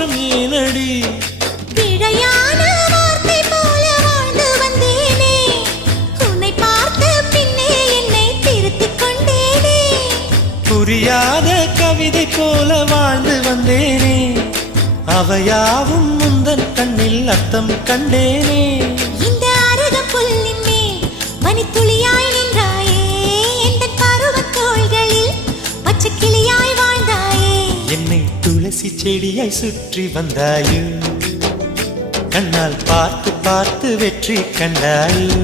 மாற்றம் ஏனடி? பிழையான வார்த்தை போல வாழ்ந்து வந்தேனே, உன்னை பார்த்த பின்னே என்னை திருத்திக் கொண்டேனே. புரியாத கவிதை போல வாழ்ந்து வந்தேனே, அவையாவும் முந்தன் கண்ணில் அர்த்தம் கண்டேனே. இந்த அருக புல்லின் மேல் மணித்துளியாய் நின்றாயே, எந்த பருவத் தோள்களில் பச்சை கிளியாய் வாழ்ந்தாயே. என்னை துளசி செடியாய் சுற்றி வந்தாயோ, கண்ணால் பார்த்து பார்த்து வெற்றி கண்டாயோ.